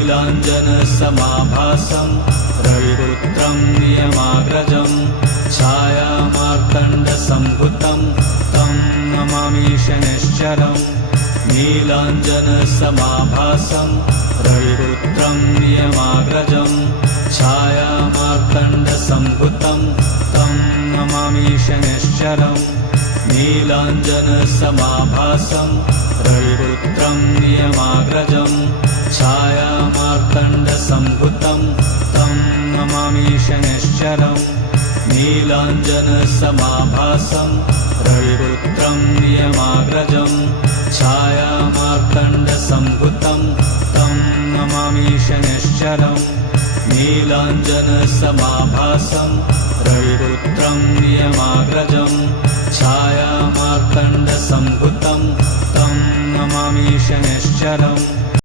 नीलाञ्जनसमाभासं रविपुत्रं नियमाग्रजं छायामार्तण्डसम्भुतं तं नमामि शनैश्चरम् नीलाञ्जनसमाभासं रविपुत्रं नियमाग्रजं छायामार्तण्डसम्भुतं तं नमामि शनैश्चरम् नीलाञ्जनसमाभासं रविपुत्रं नियमाग्रजं छायामार्तण्डसम्भुतं तं नमामि शनैश्चरम् नीलाञ्जनसमाभासं रविपुत्रं नियमाग्रजं छायामार्तण्डसम्भुतं तं नमामि शनैश्चरम् नीलाञ्जनसमाभासं रविपुत्रं नियमाग्रजं छायामार्तण्डसम्भुतं तं नमामि शनैश्चरम्